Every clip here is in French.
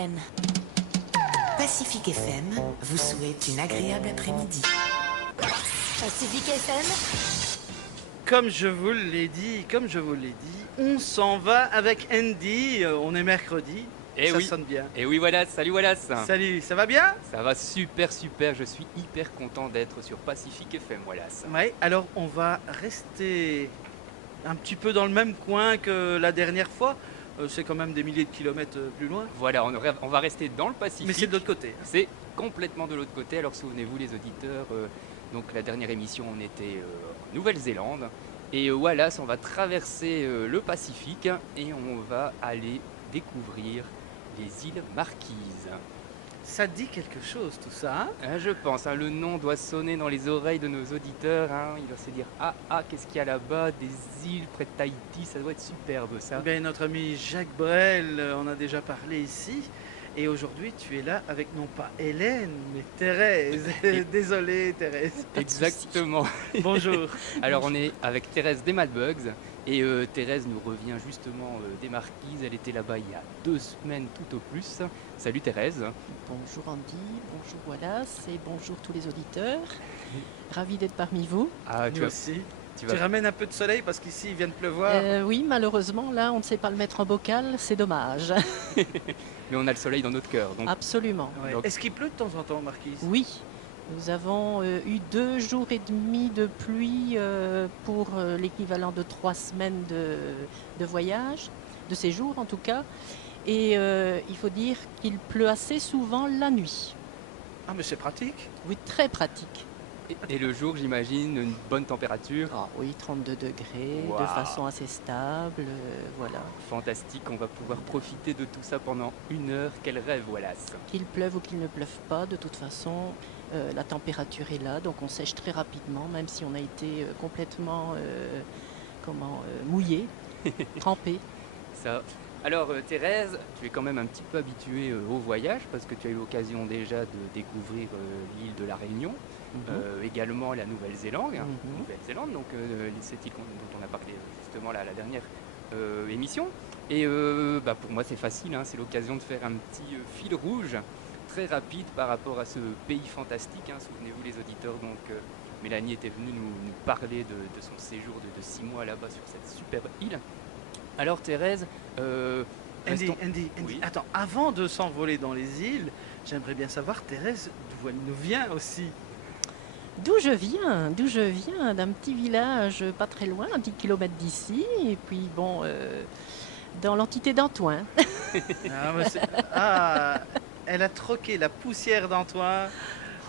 FM. Pacifique FM vous souhaite une agréable après-midi. Pacifique FM. Comme je vous l'ai dit, on s'en va avec Andy. On est mercredi. Et ça oui. sonne bien. Et oui, Wallace, salut Wallace. Salut, ça va bien? Ça va super, je suis hyper content d'être sur Pacifique FM, Wallace. Ouais, alors on va rester un petit peu dans le même coin que la dernière fois. C'est quand même des milliers de kilomètres plus loin. Voilà, on va rester dans le Pacifique. Mais c'est de l'autre côté. C'est complètement de l'autre côté. Alors souvenez-vous les auditeurs, donc la dernière émission on était en Nouvelle-Zélande. Et Wallace, on va traverser le Pacifique et on va aller découvrir les îles Marquises. Ça dit quelque chose tout ça, hein? Je pense, le nom doit sonner dans les oreilles de nos auditeurs. Ils doivent se dire qu'est-ce qu'il y a là-bas? Des îles près de Tahiti, ça doit être superbe ça. Eh bien, notre ami Jacques Brel en a déjà parlé ici. Et aujourd'hui, tu es là avec non pas Hélène, mais Thérèse. Désolé, Thérèse. Exactement. Bonjour. Alors, on est avec Thérèse des Mad Bugs. Et Thérèse nous revient justement des Marquises. Elle était là-bas il y a 2 semaines tout au plus. Salut Thérèse. Bonjour Andy, bonjour Wallace et bonjour tous les auditeurs. Ravi d'être parmi vous. Nous aussi. Tu ramènes un peu de soleil parce qu'ici il vient de pleuvoir. Oui, malheureusement, là on ne sait pas le mettre en bocal, c'est dommage. Mais on a le soleil dans notre cœur. Donc... Absolument. Ouais. Donc... Est-ce qu'il pleut de temps en temps, Marquise? Oui. Nous avons eu 2 jours et demi de pluie pour l'équivalent de 3 semaines de voyage, de séjour en tout cas. Et il faut dire qu'il pleut assez souvent la nuit. Ah mais c'est pratique. Oui, très pratique. Et le jour, j'imagine, une bonne température. Ah oui, 32 degrés, Wow. de façon assez stable, voilà. Fantastique, on va pouvoir profiter de tout ça pendant 1 heure. Quel rêve, Wallace. Qu'il pleuve ou qu'il ne pleuve pas, de toute façon, la température est là, donc on sèche très rapidement, même si on a été complètement mouillé, trempé. Ça. Alors Thérèse, tu es quand même un petit peu habituée au voyage parce que tu as eu l'occasion déjà de découvrir l'île de la Réunion, également la Nouvelle-Zélande, donc cette île dont on a parlé justement la dernière émission. Et pour moi c'est facile, c'est l'occasion de faire un petit fil rouge très rapide par rapport à ce pays fantastique. Souvenez-vous les auditeurs, donc Mélanie était venue nous parler de son séjour de 6 mois là-bas sur cette superbe île. Alors Thérèse, Andy, Oui. attends, avant de s'envoler dans les îles, j'aimerais bien savoir, Thérèse, d'où elle nous vient aussi. D'où je viens d'un petit village pas très loin, à 10 km d'ici, et puis bon, dans l'entité d'Antoine. Elle a troqué la poussière d'Antoine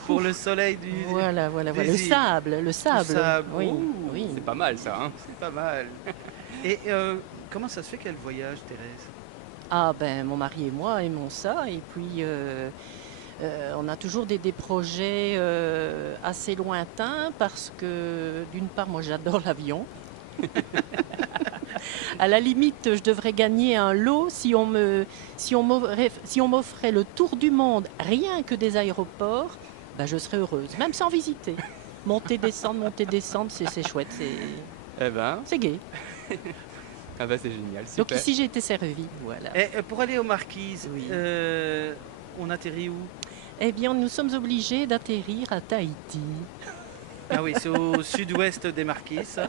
pour le soleil du... Voilà, des le îles. sable. Le sable, Oui, ouh, oui. c'est pas mal ça. C'est pas mal. Et comment ça se fait qu'elle voyage, Thérèse? Ah ben, mon mari et moi aimons ça, et puis on a toujours des projets assez lointains, parce que d'une part, moi j'adore l'avion. À la limite, je devrais gagner un lot si on m'offrait le tour du monde, rien que des aéroports, ben, je serais heureuse, même sans visiter. Monter, descendre, c'est chouette, c'est gai. Ah bah c'est génial, super. Donc ici j'ai été servie, voilà. Et pour aller aux Marquises, Oui. on atterrit où? Eh bien, nous sommes obligés d'atterrir à Tahiti. Ah oui, c'est au sud-ouest des Marquises.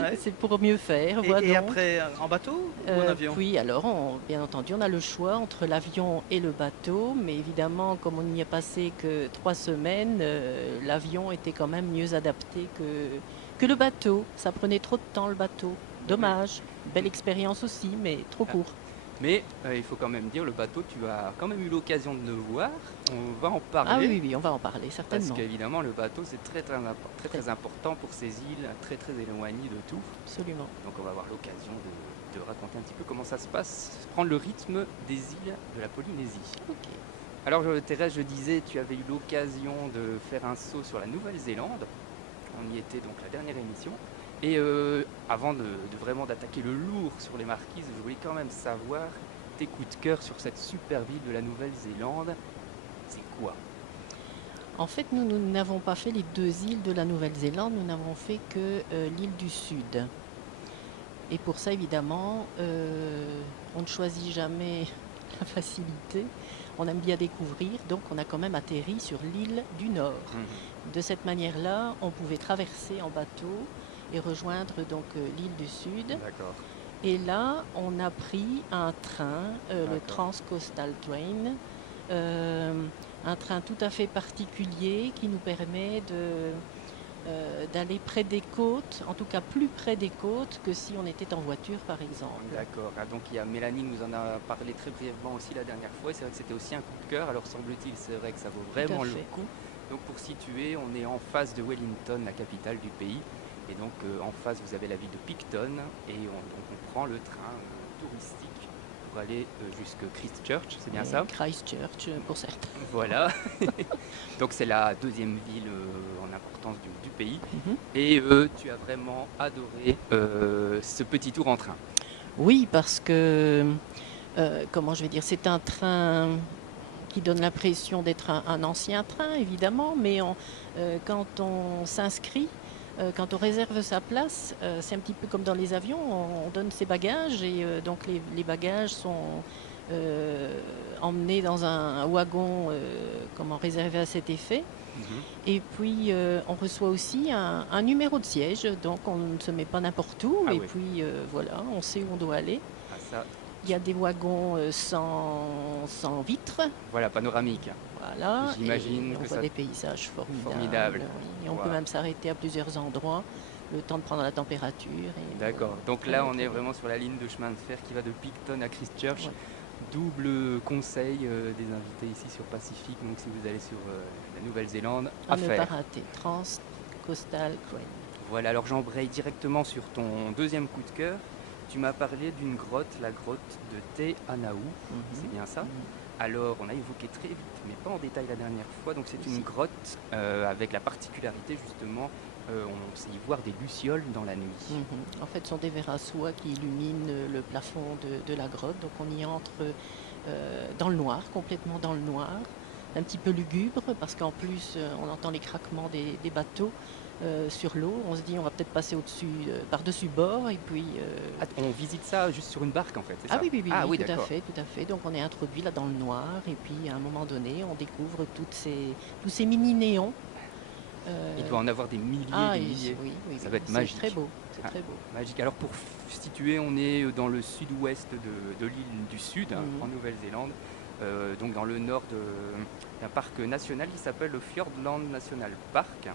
Ouais. C'est pour mieux faire. Et voilà. après, en bateau ou en avion? Oui, alors, bien entendu, on a le choix entre l'avion et le bateau, mais évidemment, comme on n'y a passé que 3 semaines, l'avion était quand même mieux adapté que le bateau. Ça prenait trop de temps, le bateau. Dommage. Belle expérience aussi, mais trop court. Mais il faut quand même dire, le bateau, tu as quand même eu l'occasion de le voir. On va en parler. Ah oui, on va en parler, certainement. Parce qu'évidemment, le bateau, c'est très important pour ces îles, très éloignées de tout. Absolument. Donc on va avoir l'occasion de raconter un petit peu comment ça se passe, prendre le rythme des îles de la Polynésie. Ok. Alors Thérèse, je disais, tu avais eu l'occasion de faire un saut sur la Nouvelle-Zélande. On y était donc la dernière émission. Et avant de vraiment d'attaquer le lourd sur les Marquises, je voulais quand même savoir tes coups de cœur sur cette super ville de la Nouvelle-Zélande. C'est quoi? En fait, nous n'avons pas fait les 2 îles de la Nouvelle-Zélande, nous n'avons fait que l'île du Sud. Et pour ça, évidemment, on ne choisit jamais la facilité. On aime bien découvrir, donc on a quand même atterri sur l'île du Nord. De cette manière-là, on pouvait traverser en bateau et rejoindre donc l'île du Sud. D'accord. Et là, on a pris un train, le D'accord. Trans-Coastal Train, un train tout à fait particulier qui nous permet d'aller près des côtes, en tout cas plus près des côtes que si on était en voiture par exemple. D'accord. Ah, donc Mélanie nous en a parlé très brièvement aussi la dernière fois. Et c'est vrai que c'était aussi un coup de cœur. Alors semble-t-il, c'est vrai que ça vaut vraiment le fait. coup. Donc pour situer, on est en face de Wellington, la capitale du pays. Et donc en face, vous avez la ville de Picton. Et donc on prend le train touristique pour aller jusqu'à Christchurch, c'est bien ça? Christchurch pour certains. Voilà. Donc c'est la deuxième ville en importance du pays. Mhm. Et tu as vraiment adoré ce petit tour en train. Oui, parce que, comment je vais dire, c'est un train qui donne l'impression d'être un ancien train, évidemment, mais quand on s'inscrit, quand on réserve sa place, c'est un petit peu comme dans les avions, on donne ses bagages et donc les bagages sont emmenés dans un wagon réservé à cet effet. Et puis on reçoit aussi un numéro de siège, donc on ne se met pas n'importe où, Ah et oui. puis voilà, on sait où on doit aller. Ah, ça, Il y a des wagons sans vitres, voilà, panoramique. voilà, J'imagine et on que voit ça- des paysages formidables. Formidable. Oui. Et on Wow. peut même s'arrêter à plusieurs endroits, le temps de prendre la température. D'accord. Donc très là, bien, on très est bien. vraiment sur la ligne de chemin de fer qui va de Picton à Christchurch. Ouais. Double conseil des invités ici sur Pacifique. Donc si vous allez sur la Nouvelle-Zélande, À à ne faire. pas rater, Trans-Coastal Train. Voilà, alors j'embraye directement sur ton deuxième coup de cœur. Tu m'as parlé d'une grotte, la grotte de Te Anau, c'est bien ça? Alors, on a évoqué très vite, mais pas en détail la dernière fois. Donc, c'est une Si. grotte avec la particularité, justement, on sait y voir des lucioles dans la nuit. En fait, ce sont des verres à soie qui illuminent le plafond de la grotte. Donc, on y entre dans le noir, complètement dans le noir, un petit peu lugubre, parce qu'en plus, on entend les craquements des bateaux sur l'eau. On se dit, on va peut-être passer au-dessus, par-dessus bord, et puis. Ah, on visite ça juste sur une barque, en fait, c'est Ah ça? oui, oui, oui, Ah oui, oui, tout à d'accord. fait, tout à fait. Donc on est introduit là dans le noir et puis à un moment donné, on découvre tous ces mini néons. Il doit en avoir des milliers, Ah des oui, milliers. oui, oui, Ça oui, va être c'est magique. très beau, c'est Ah. très beau. Magique. Alors, pour situer, on est dans le sud-ouest de l'île du Sud, en Nouvelle-Zélande, donc dans le nord d'un parc national qui s'appelle le Fiordland National Park.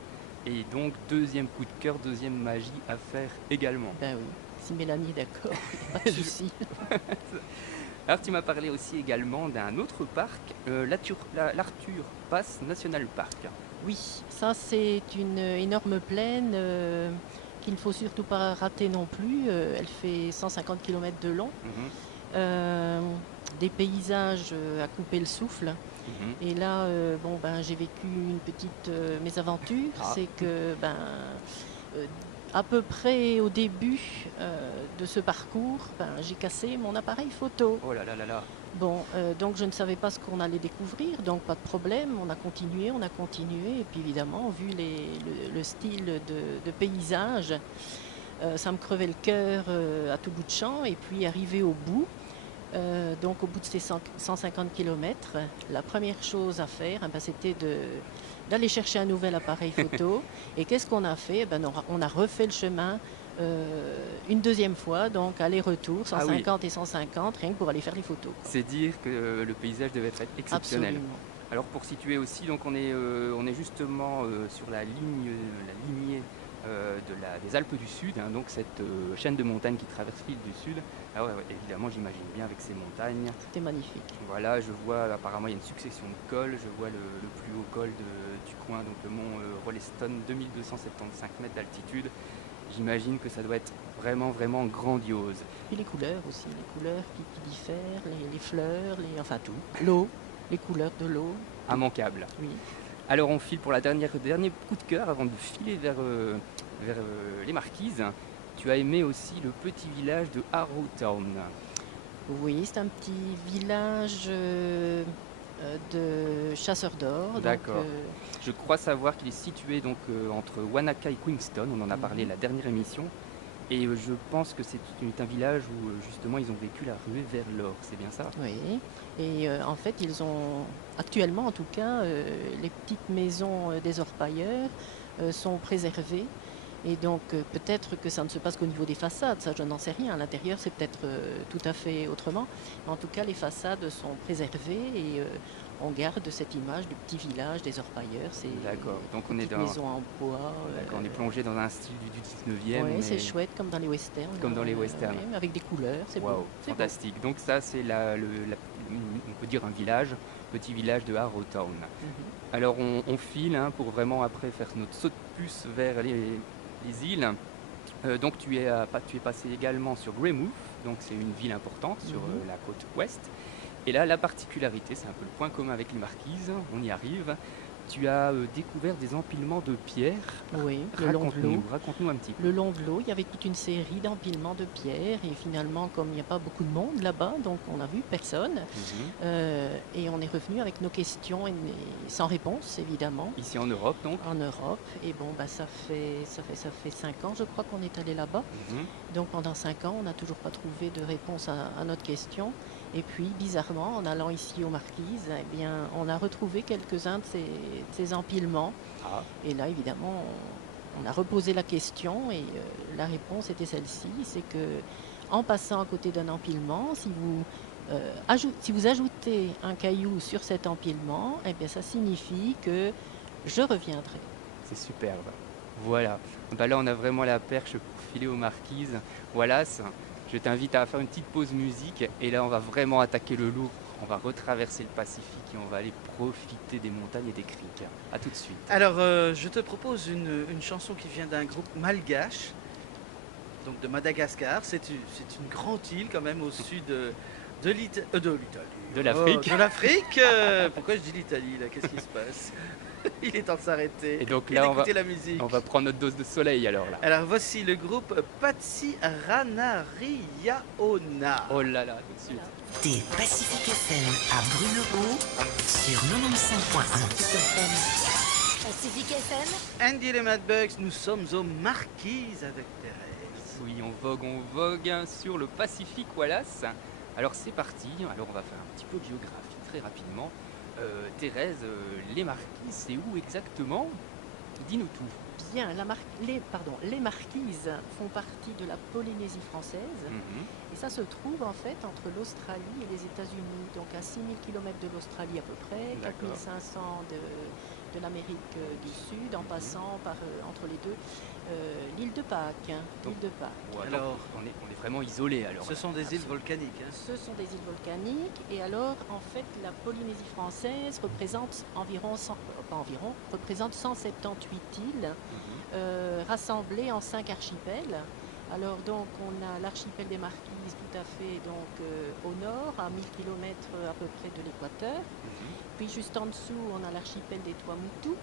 Et donc, deuxième coup de cœur, deuxième magie à faire également. Ben oui, si Mélanie est d'accord, pas de souci. Alors, tu m'as parlé aussi également d'un autre parc, l'Arthur Pass National Park. Oui, ça c'est une énorme plaine qu'il ne faut surtout pas rater non plus. Elle fait 150 km de long. Des paysages à couper le souffle. Et là, j'ai vécu une petite mésaventure. Ah. C'est que à peu près au début de ce parcours, j'ai cassé mon appareil photo. Oh là là là là. Bon, donc je ne savais pas ce qu'on allait découvrir, donc pas de problème, on a continué, et puis évidemment, vu le style de paysage, ça me crevait le cœur à tout bout de champ, et puis arrivé au bout, donc au bout de ces 150 km, la première chose à faire, c'était d'aller chercher un nouvel appareil photo, et qu'est-ce qu'on a fait? On a refait le chemin une deuxième fois, donc aller-retour, 150 et 150, rien que pour aller faire les photos. C'est dire que le paysage devait être exceptionnel. Absolument. Alors pour situer aussi, donc on est justement sur la lignée des Alpes du Sud, donc cette chaîne de montagnes qui traverse l'île du Sud. Alors évidemment, j'imagine bien avec ces montagnes. C'était magnifique. Voilà, je vois apparemment il y a une succession de cols. Je vois le plus haut col du coin, donc le mont Rolleston, 2275 mètres d'altitude. J'imagine que ça doit être vraiment, vraiment grandiose. Et les couleurs aussi, les couleurs qui diffèrent, les fleurs, enfin tout. L'eau, les couleurs de l'eau. Immanquable. Oui. Alors on file pour dernier coup de cœur avant de filer vers les Marquises. Tu as aimé aussi le petit village de Arrowtown. Oui, c'est un petit village de chasseurs d'or. D'accord. Je crois savoir qu'il est situé donc entre Wanaka et Queenstown. On en a parlé la dernière émission. Et je pense que c'est un village où justement ils ont vécu la ruée vers l'or, c'est bien ça? Oui, et en fait, ils ont actuellement, en tout cas, les petites maisons des orpailleurs sont préservées. Et donc, peut-être que ça ne se passe qu'au niveau des façades, ça je n'en sais rien. À l'intérieur, c'est peut-être tout à fait autrement. Mais en tout cas, les façades sont préservées et on garde cette image du petit village des orpailleurs. C'est D'accord, donc on est petites dans... maisons en bois. D'accord, on est plongé dans un style du 19e. Oui, mais c'est chouette, comme dans les westerns. Comme dans les westerns. Ouais, mais avec des couleurs, c'est Waouh, beau. C'est beau. fantastique. Donc ça, c'est on peut dire un village, petit village de Harrowtown. Mhm. Alors on file hein, pour vraiment après faire notre saut de puce vers les îles. Donc tu es passé également sur Greymouth, donc c'est une ville importante sur la côte ouest. Et là, la particularité, c'est un peu le point commun avec les Marquises, on y arrive. Tu as découvert des empilements de pierres. Oui, le long de l'eau. Raconte-nous un petit peu. Le long de l'eau, il y avait toute une série d'empilements de pierres et finalement, comme il n'y a pas beaucoup de monde là-bas, donc on n'a vu personne. Et on est revenu avec nos questions sans réponse, évidemment. Ici en Europe, donc. En Europe. Et bon, bah, ça fait 5 ans, je crois, qu'on est allé là-bas. Donc pendant 5 ans, on n'a toujours pas trouvé de réponse à notre question. Et puis, bizarrement, en allant ici aux Marquises, eh bien, on a retrouvé quelques-uns de ces empilements. Ah. Et là, évidemment, on a reposé la question et la réponse était celle-ci, c'est que en passant à côté d'un empilement, si vous ajoutez un caillou sur cet empilement, eh bien, ça signifie que je reviendrai. C'est superbe. Voilà. Bah là, on a vraiment la perche pour filer aux Marquises. Voilà. Je t'invite à faire une petite pause musique et là on va vraiment attaquer le lourd. On va retraverser le Pacifique et on va aller profiter des montagnes et des criques. A tout de suite. Alors, je te propose une chanson qui vient d'un groupe malgache, donc de Madagascar. C'est une grande île quand même au sud de l'Italie. De l'Afrique. De l'Afrique. Pourquoi je dis l'Italie là? Qu'est-ce qui se passe? Il est temps de s'arrêter. Et donc là, d'écouter la musique. on va prendre notre dose de soleil alors là. Alors voici le groupe Patsi Ranariaona. Oh là là, tout de suite. Des Pacific FM à Brunehaut sur 95.1. Pacific FM. Andy les Mad Bugs, nous sommes aux Marquises avec Thérèse. Oui, on vogue sur le Pacifique Wallace. Alors c'est parti. Alors on va faire un petit peu de géographie très rapidement. Thérèse, les Marquises, c'est où exactement? Dis-nous tout. Bien, les Marquises font partie de la Polynésie française et ça se trouve en fait entre l'Australie et les États-Unis, donc à 6000 km de l'Australie à peu près, D'accord. 4500 de l'Amérique du Sud, en passant par entre les deux l'île de Pâques. L'île de Pâques. Ouais, Alors, donc, on est vraiment isolé alors. Ce sont des îles volcaniques. Hein. Ce sont des îles volcaniques et alors en fait la Polynésie française représente représente 178 îles rassemblées en 5 archipels. Alors donc on a l'archipel des Marquises tout à fait donc au nord à 1000 km à peu près de l'équateur. Puis juste en dessous on a l'archipel des Tuamotu.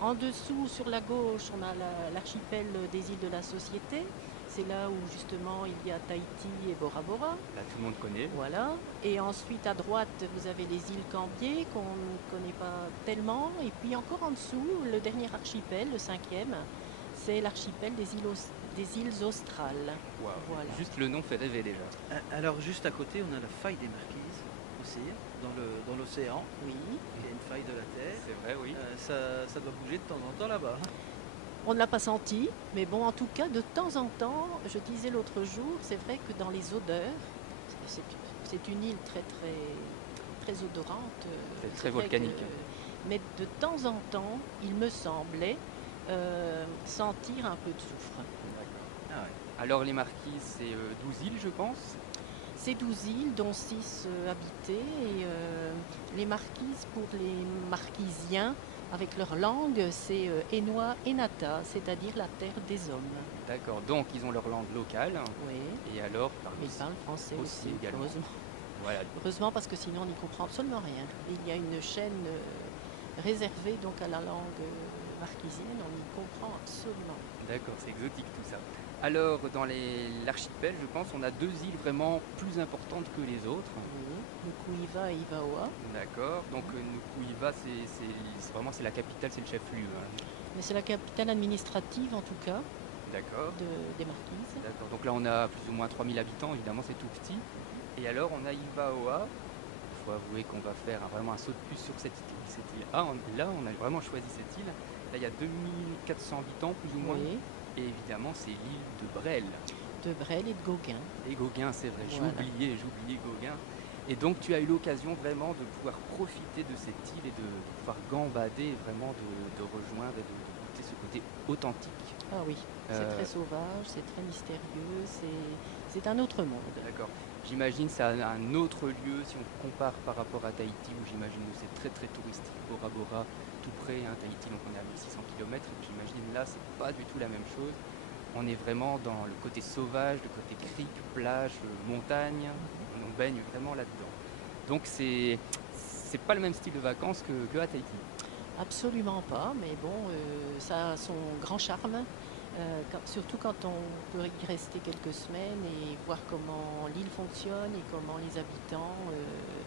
En dessous sur la gauche on a l'archipel des îles de la Société. C'est là où justement il y a Tahiti et Bora Bora. Là tout le monde connaît. Voilà. Et ensuite à droite vous avez les îles Cambier qu'on ne connaît pas tellement. Et puis encore en dessous, le dernier archipel, le 5e, c'est l'archipel des îles australes. Wow. Voilà. Juste le nom fait rêver déjà. Alors juste à côté, on a la faille des Marquises aussi, dans l'océan. Oui. Il y a une faille de la Terre. C'est vrai, oui. Ça doit bouger de temps en temps là-bas. On ne l'a pas senti, mais bon, en tout cas, de temps en temps, je disais l'autre jour, c'est vrai que dans les odeurs, c'est une île très, très, très odorante. C'est très vrai volcanique. Mais de temps en temps, il me semblait sentir un peu de soufre. Ah ouais. Alors les Marquises, c'est 12 îles, je pense. C'est 12 îles, dont 6 habitées, et les Marquises, pour les Marquisiens, avec leur langue, c'est Enua Enata, c'est-à-dire la terre des hommes. D'accord, donc ils ont leur langue locale. Oui, Et alors, ils parlent français aussi aussi, également. heureusement. voilà. Heureusement, parce que sinon on n'y comprend absolument rien. Il y a une chaîne réservée donc à la langue marquisienne, on n'y comprend absolument. D'accord, c'est exotique tout ça. Alors, dans l'archipel, je pense, on a 2 îles vraiment plus importantes que les autres. Oui, Nukuiva et Ivaoa. D'accord, donc Nukuiva, c'est vraiment la capitale, c'est le chef-lieu. Hein. Mais c'est la capitale administrative en tout cas. D'accord. des Marquises. D'accord. Donc là, on a plus ou moins 3000 habitants, évidemment, c'est tout petit. Et alors, on a Ivaoa. Il faut avouer qu'on va faire vraiment un saut de puce sur cette île. Ah, là, on a vraiment choisi cette île. Là, il y a 2400 habitants, plus ou moins. Oui, Et évidemment, c'est l'île de Brel. de Brel et de Gauguin. Et Gauguin, c'est vrai, Voilà. j'ai oublié Gauguin. Et donc, tu as eu l'occasion vraiment de pouvoir profiter de cette île et de pouvoir gambader, vraiment de rejoindre et de goûter ce côté authentique. Ah oui, c'est Euh, très sauvage, c'est très mystérieux, c'est un autre monde. D'accord. J'imagine c'est un autre lieu si on compare par rapport à Tahiti où j'imagine que c'est très très touristique, Bora Bora, tout près, hein, Tahiti, donc on est à 1600 km, et puis j'imagine là c'est pas du tout la même chose. On est vraiment dans le côté sauvage, le côté crique, plage, montagne, on baigne vraiment là-dedans. Donc c'est pas le même style de vacances que à Tahiti. Absolument pas, mais bon, ça a son grand charme, surtout quand on peut y rester quelques semaines et voir comment l'île fonctionne et comment les habitants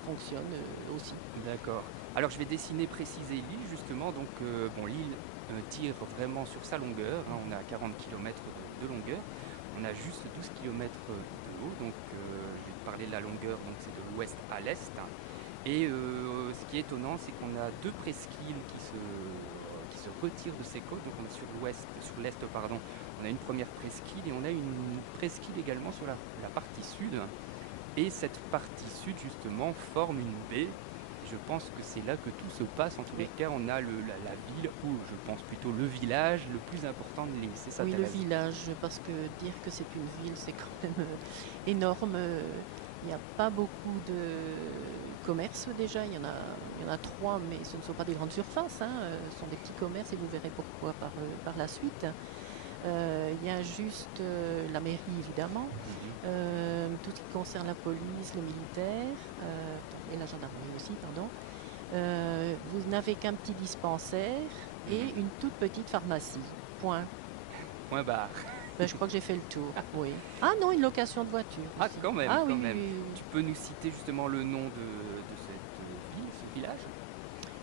fonctionnent aussi. D'accord. Alors je vais dessiner, préciser l'île justement. Donc bon, l'île tire vraiment sur sa longueur, hein. On est à 40 km de longueur. On a juste 12 km de haut. Donc je vais te parler de la longueur. Donc c'est de l'ouest à l'est. Et ce qui est étonnant, c'est qu'on a deux presqu'îles qui se retirent de ces côtes. Donc on est sur l'est, pardon. On a une première presqu'île et on a une presqu'île également sur la partie sud. Et cette partie sud justement forme une baie. Je pense que c'est là que tout se passe. En tous les cas, on a la ville, ou je pense plutôt le village le plus important de l'île. C'est ça, Oui, le Thérèse? village, parce que dire que c'est une ville, c'est quand même énorme. Il n'y a pas beaucoup de commerces déjà. Il y en a trois, mais ce ne sont pas des grandes surfaces, hein. Ce sont des petits commerces et vous verrez pourquoi par la suite. Il y a juste la mairie, évidemment, tout ce qui concerne la police, le militaire, et la gendarmerie aussi, pardon. Vous n'avez qu'un petit dispensaire et une toute petite pharmacie. Point. Point barre. Ben, je crois que j'ai fait le tour, oui. Ah non, une location de voiture. Ah, aussi. quand même, Ah quand oui, oui, même. oui, oui. Tu peux nous citer justement le nom de cette ville, ce village?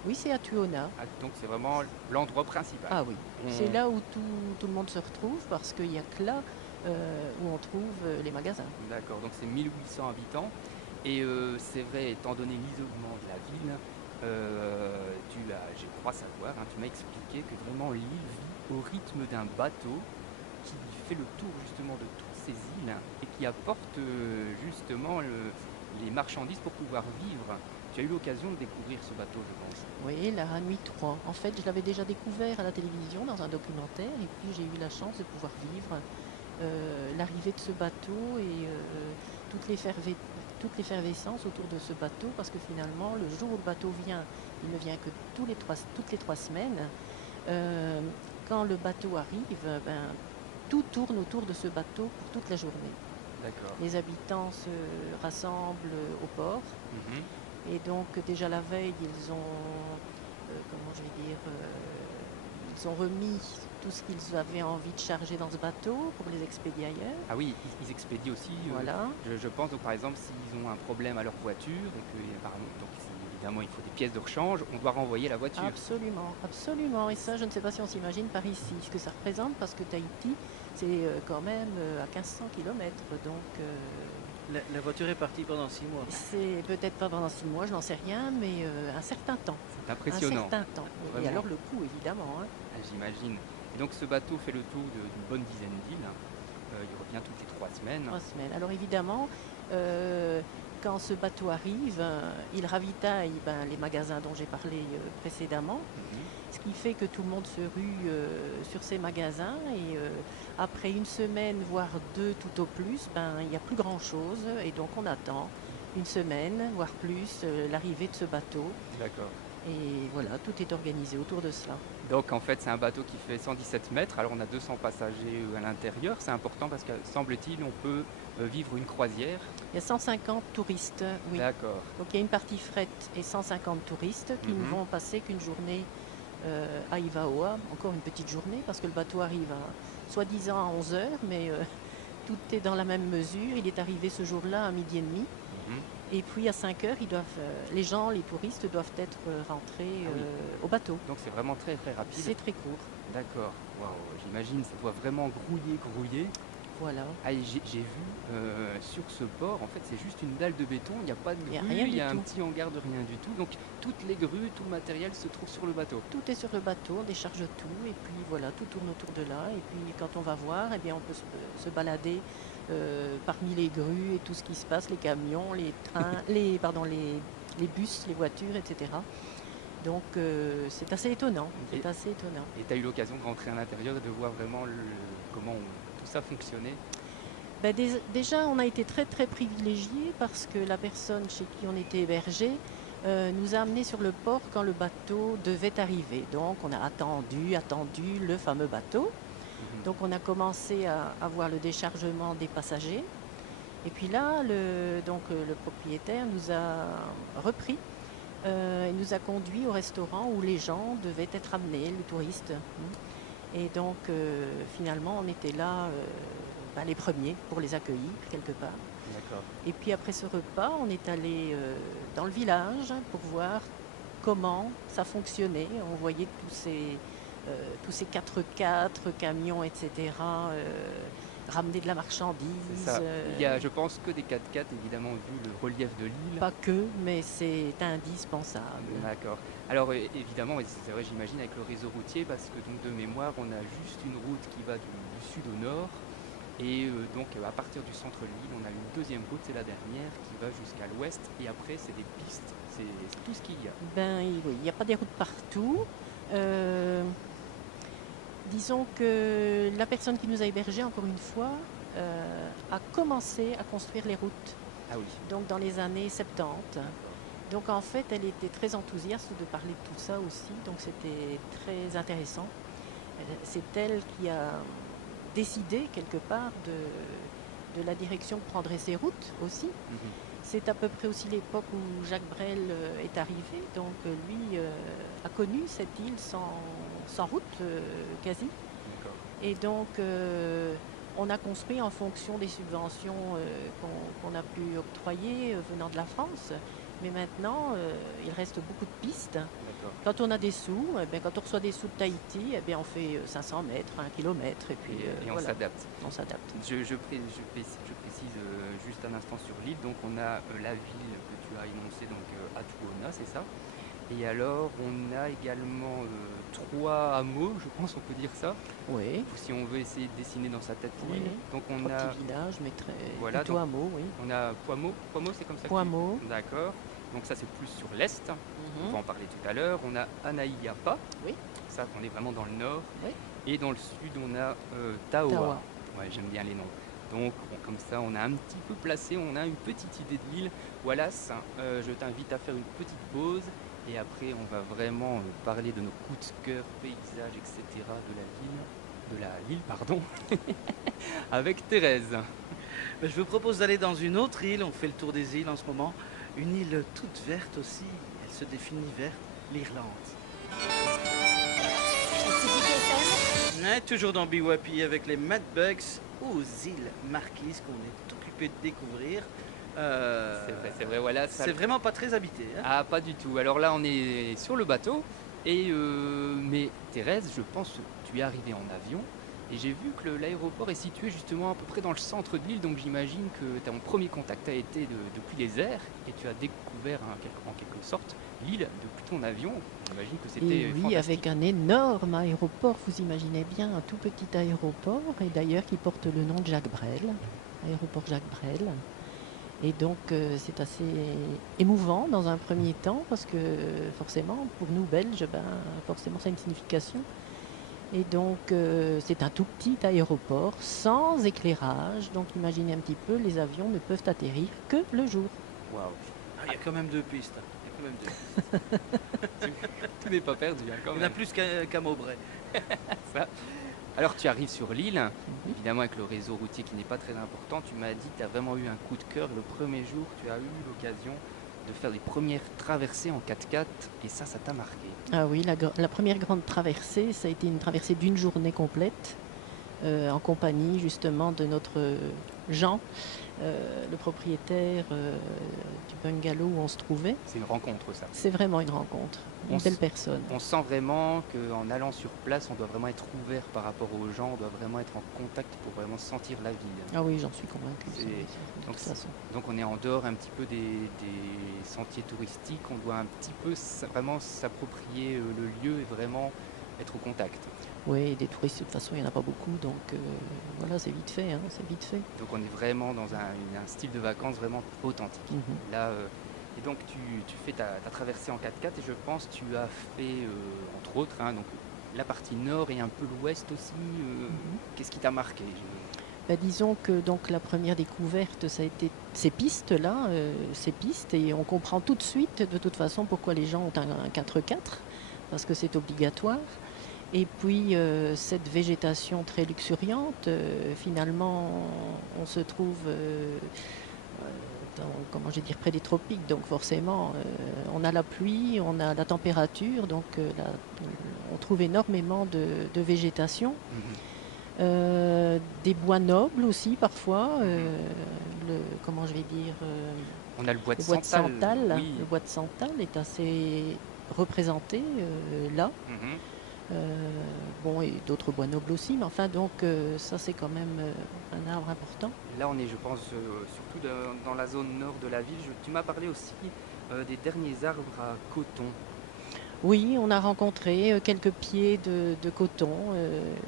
Oui, c'est à Tuona. Ah, donc c'est vraiment l'endroit principal. Ah oui, On- c'est là où tout le monde se retrouve parce qu'il n'y a que là où on trouve les magasins. D'accord, donc c'est 1800 habitants. Et c'est vrai, étant donné l'isolement de la ville, je crois savoir, hein, tu m'as expliqué que vraiment l'île vit au rythme d'un bateau qui fait le tour justement de toutes ces îles et qui apporte justement les marchandises pour pouvoir vivre. Tu as eu l'occasion de découvrir ce bateau, je pense. Oui, la Nuit 3. En fait, je l'avais déjà découvert à la télévision dans un documentaire et puis j'ai eu la chance de pouvoir vivre l'arrivée de ce bateau et toute l'effervescence autour de ce bateau parce que finalement, le jour où le bateau vient, il ne vient que toutes les 3 semaines. Quand le bateau arrive, ben, tout tourne autour de ce bateau pour toute la journée. D'accord. Les habitants se rassemblent au port. Mhm. Et donc déjà la veille, ils ont, comment je vais dire, ils ont remis tout ce qu'ils avaient envie de charger dans ce bateau pour les expédier ailleurs. Ah oui, ils expédient aussi. Voilà. Je pense donc par exemple s'ils ont un problème à leur voiture, donc évidemment il faut des pièces de rechange, on doit renvoyer la voiture. Absolument, absolument. Et ça, je ne sais pas si on s'imagine par ici ce que ça représente parce que Tahiti, c'est quand même à 1500 km. Donc La voiture est partie pendant 6 mois. c'est peut-être pas pendant 6 mois, je n'en sais rien, mais un certain temps. C'est impressionnant. Un certain temps. Et Vraiment. alors le coût, évidemment, hein. Ah, j'imagine. Et donc ce bateau fait le tour d'une bonne dizaine d'îles. Il revient toutes les 3 semaines. 3 semaines. Alors évidemment, quand ce bateau arrive, il ravitaille les magasins dont j'ai parlé précédemment, Mhm. ce qui fait que tout le monde se rue sur ces magasins et après une semaine, voire 2 tout au plus, il n'y a plus grand-chose et donc on attend une semaine, voire plus, l'arrivée de ce bateau. D'accord. Et voilà, tout est organisé autour de cela. Donc en fait c'est un bateau qui fait 117 mètres, alors on a 200 passagers à l'intérieur, c'est important parce que semble-t-il on peut vivre une croisière. Il y a 150 touristes, oui. D'accord. Donc il y a une partie fret et 150 touristes qui ne Mhm. vont passer qu'une journée à Ivaoa, encore une petite journée, parce que le bateau arrive soi-disant à 11 heures, mais tout est dans la même mesure. Il est arrivé ce jour-là à 12h30. Et puis à 5 heures, les gens, les touristes doivent être rentrés Ah oui. au bateau. Donc c'est vraiment très très rapide. C'est très court. D'accord. Waouh, j'imagine ça doit vraiment grouiller. Voilà. Ah, et j'ai vu sur ce port, en fait, c'est juste une dalle de béton, il n'y a pas de Il y a grue, rien il y a du un tout. petit hangar de rien du tout. Donc toutes les grues, tout le matériel se trouve sur le bateau. Tout est sur le bateau, on décharge tout et puis voilà, tout tourne autour de là. Et puis quand on va voir, eh bien, on peut se balader parmi les grues et tout ce qui se passe, les camions, les trains, les bus, les voitures, etc. Donc c'est assez étonnant. Et- C'est assez étonnant. Et tu as eu l'occasion de rentrer à l'intérieur et de voir vraiment comment tout ça fonctionnait. Ben, déjà, on a été très très privilégiés parce que la personne chez qui on était hébergé nous a amenés sur le port quand le bateau devait arriver. Donc on a attendu le fameux bateau. Donc on a commencé à voir le déchargement des passagers. Et puis là, le propriétaire nous a repris. Il nous a conduits au restaurant où les gens devaient être amenés, les touristes. Et donc finalement, on était là les premiers pour les accueillir quelque part. D'accord. Et puis après ce repas, on est allé dans le village pour voir comment ça fonctionnait. On voyait tous ces 4x4 camions, etc., ramener de la marchandise. C'est ça. Il y a, je pense, que des 4x4, évidemment, vu le relief de l'île. Pas que, mais c'est indispensable. D'accord. Alors évidemment, et c'est vrai, j'imagine, avec le réseau routier, parce que donc de mémoire, on a juste une route qui va du sud au nord. Et donc à partir du centre de l'île, on a une deuxième route, c'est la dernière, qui va jusqu'à l'ouest. Et après, c'est des pistes. C'est tout ce qu'il y a. Oui, il n'y a pas des routes partout. Disons que la personne qui nous a hébergés, encore une fois, a commencé à construire les routes, Ah oui. donc dans les années 70. Donc en fait, elle était très enthousiaste de parler de tout ça aussi, donc c'était très intéressant. C'est elle qui a décidé quelque part de la direction que prendraient ces routes aussi. C'est à peu près aussi l'époque où Jacques Brel est arrivé, donc lui a connu cette île sans route quasi. D'accord. Et donc on a construit en fonction des subventions qu'on a pu octroyer venant de la France. Mais maintenant, il reste beaucoup de pistes. D'accord. Quand on a des sous, quand on reçoit des sous de Tahiti, on fait 500 mètres, 1 kilomètre, et puis Et on voilà, s'adapte. on s'adapte. Je précise juste un instant sur l'île. Donc on a la ville que tu as énoncée, donc Atuona, c'est ça. Et alors on a également 3 hameaux, je pense on peut dire ça. Oui, Ou si on veut essayer de dessiner dans sa tête l'île. Oui. Donc on 3 a, petits villages, mais très Voilà, plutôt donc- hameaux, oui. on a Poimo, c'est comme ça. Poimo. D'accord. Donc ça c'est plus sur l'est. On va en parler tout à l'heure. On a Anaïapa. Oui. Ça, on est vraiment dans le nord. Oui. Et dans le sud, on a Taoa. Taoa. Ouais, j'aime bien les noms. Donc, comme ça, on a un petit peu placé, on a une petite idée de l'île. Wallace, je t'invite à faire une petite pause. Et après, on va vraiment parler de nos coups de cœur, paysages, etc. de la ville, pardon, avec Thérèse. Mais je vous propose d'aller dans une autre île. On fait le tour des îles en ce moment. Une île toute verte aussi. Elle se définit verte, l'Irlande. Pacific FM. On est toujours dans BYP avec les Mad Bugs aux îles Marquises qu'on est occupé de découvrir. C'est vrai, voilà. ça- C'est vraiment pas très habité. Hein. Ah, pas du tout. Alors là, on est sur le bateau. Mais Thérèse, je pense que tu es arrivée en avion. Et j'ai vu que l'aéroport est situé justement à peu près dans le centre de l'île. Donc j'imagine que ton premier contact a été depuis les airs. Et tu as découvert en quelque sorte l'île depuis ton avion. J'imagine que c'était Et oui, fantastique. avec un énorme aéroport, vous imaginez bien, un tout petit aéroport, et d'ailleurs qui porte le nom de Jacques Brel, aéroport Jacques Brel. Et donc c'est assez émouvant dans un premier temps, parce que forcément, pour nous Belges, forcément ça a une signification. Et donc c'est un tout petit aéroport sans éclairage, donc imaginez un petit peu, les avions ne peuvent atterrir que le jour. Waouh. Ah, il y a quand même 2 pistes. Il y a quand même 2 pistes. Tout n'est pas perdu hein, quand Il y en a même. plus qu'à Maubray. Alors tu arrives sur l'île, évidemment avec le réseau routier qui n'est pas très important. Tu m'as dit que tu as vraiment eu un coup de cœur le premier jour. Tu as eu l'occasion de faire les premières traversées en 4x4 et ça t'a marqué. Ah oui, la première grande traversée, ça a été une traversée d'une journée complète, en compagnie justement de notre Jean, le propriétaire du bungalow où on se trouvait. C'est une rencontre, ça. C'est vraiment une rencontre, une belle personne. On sent vraiment qu'en allant sur place, on doit vraiment être ouvert par rapport aux gens, on doit vraiment être en contact pour vraiment sentir la ville. Ah oui, j'en suis convaincue. C'est- De donc, toute façon. Donc on est en dehors un petit peu des sentiers touristiques, on doit un petit peu vraiment s'approprier le lieu et vraiment être au contact. Oui, des touristes, de toute façon, il n'y en a pas beaucoup, donc voilà, c'est vite fait, hein, c'est vite fait. Donc on est vraiment dans un style de vacances vraiment authentique. Mhm. Là, et donc tu fais ta traversée en 4x4 et je pense que tu as fait, entre autres, hein, donc, la partie nord et un peu l'ouest aussi. Qu'est-ce qui t'a marqué? Bah, disons que donc la première découverte, ça a été ces pistes-là, ces pistes, et on comprend tout de suite, de toute façon, pourquoi les gens ont un 4x4, parce que c'est obligatoire. Et puis cette végétation très luxuriante, finalement, on se trouve comment je vais dire, près des tropiques, donc forcément, on a la pluie, on a la température, donc on trouve énormément de végétation. Des bois nobles aussi parfois, comment je vais dire, On a le bois de le bois de Santal. Santal. Oui. Le bois de Santal est assez représenté là. Mhm. Bon, et d'autres bois nobles aussi, mais enfin, donc ça c'est quand même un arbre important. Là, on est, je pense, surtout dans la zone nord de la ville. Tu m'as parlé aussi des derniers arbres à coton. Oui, on a rencontré quelques pieds de coton,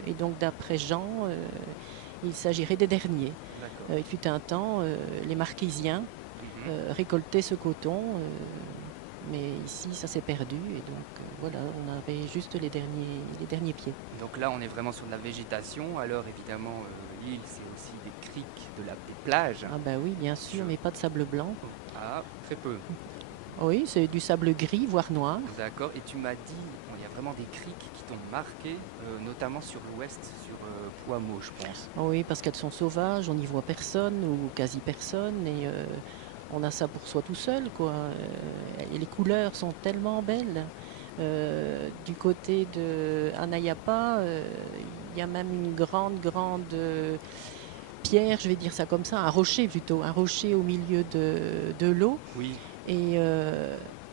et donc d'après Jean, il s'agirait des derniers. D'accord. Il fut un temps, les Marquisiens Mhm. récoltaient ce coton, mais ici ça s'est perdu, et donc voilà, on avait juste les derniers pieds. Donc là, on est vraiment sur de la végétation. Alors évidemment, l'île, c'est aussi des criques, des plages. Ah ben oui, bien sûr, mais pas de sable blanc. Ah, très peu. Oui, c'est du sable gris, voire noir. D'accord. Et tu m'as dit, il y a vraiment des criques qui t'ont marqué, notamment sur l'ouest, sur Poimeau, je pense. Oui, parce qu'elles sont sauvages, on n'y voit personne ou quasi personne, et on a ça pour soi tout seul, quoi. Et les couleurs sont tellement belles. Du côté de Anayapa, il y a même une grande pierre, je vais dire ça comme ça, un rocher plutôt, un rocher au milieu de l'eau, Oui. et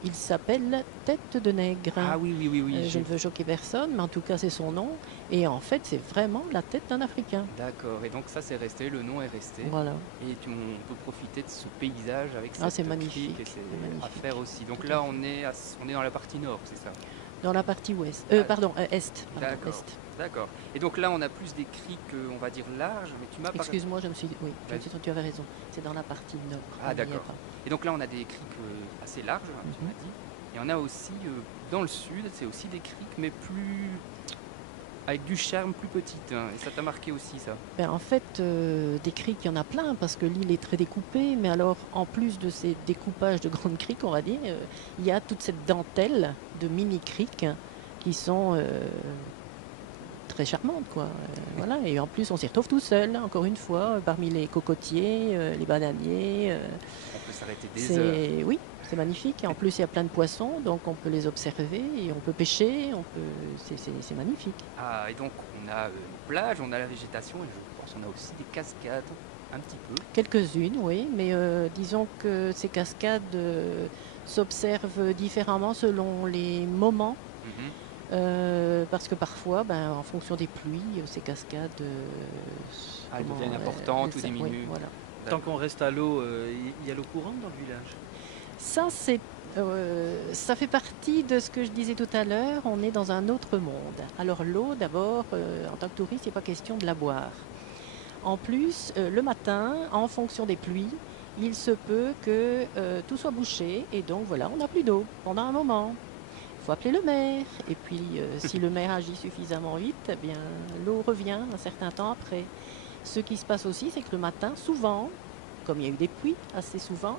il s'appelle Tête de Nègre. Ah oui, oui, oui, oui. Je ne veux choquer personne, mais en tout cas c'est son nom. Et en fait, c'est vraiment la tête d'un Africain. D'accord. Et donc ça, c'est resté, le nom est resté. Voilà. Et on peut profiter de ce paysage avec Ah, cette c'est magnifique, crique et c'est c'est magnifique. à faire aussi. Donc Tout là, à fait. on est dans la partie nord, c'est ça? Dans la partie ouest. Ah, Pardon, est. Pardon, D'accord. est. D'accord. Et donc là, on a plus des criques, on va dire larges, mais tu m'as parlé. Excuse-moi, je me suis. Oui, Vas-y. tu avais raison. C'est dans la partie nord. Ah, on n'y est d'accord. pas. Et donc là, on a des criques assez larges, hein, tu Mhm. m'as dit. Et on a aussi, dans le sud, c'est aussi des criques, mais plus avec du charme, plus petites, hein. Et ça t'a marqué aussi, ça? Ben, en fait, des criques, il y en a plein parce que l'île est très découpée. Mais alors, en plus de ces découpages de grandes criques, on va dire, il y a toute cette dentelle de mini-criques qui sont très charmantes, quoi. Voilà. Et en plus, on s'y retrouve tout seul, hein, encore une fois, parmi les cocotiers, les bananiers. On peut s'arrêter des heures. Oui, c'est magnifique. Et en plus, il y a plein de poissons, donc on peut les observer et on peut pêcher. C'est magnifique. Ah, et donc on a une plage, on a la végétation, et je pense qu'on a aussi des cascades, un petit peu. Quelques-unes, oui, mais disons que ces cascades s'observent différemment selon les moments. Mhm. Parce que parfois, ben, en fonction des pluies, ces cascades Elles comment, deviennent importantes ou oui, diminuent. voilà. Tant qu'on reste à l'eau, il y a l'eau courante dans le village. Ça, ça fait partie de ce que je disais tout à l'heure. On est dans un autre monde. Alors l'eau, d'abord, en tant que touriste, il n'est pas question de la boire. En plus, le matin, en fonction des pluies, il se peut que tout soit bouché et donc voilà, on n'a plus d'eau pendant un moment. Il faut appeler le maire et puis si le maire agit suffisamment vite, eh bien l'eau revient un certain temps après. Ce qui se passe aussi, c'est que le matin, souvent, comme il y a eu des pluies, assez souvent,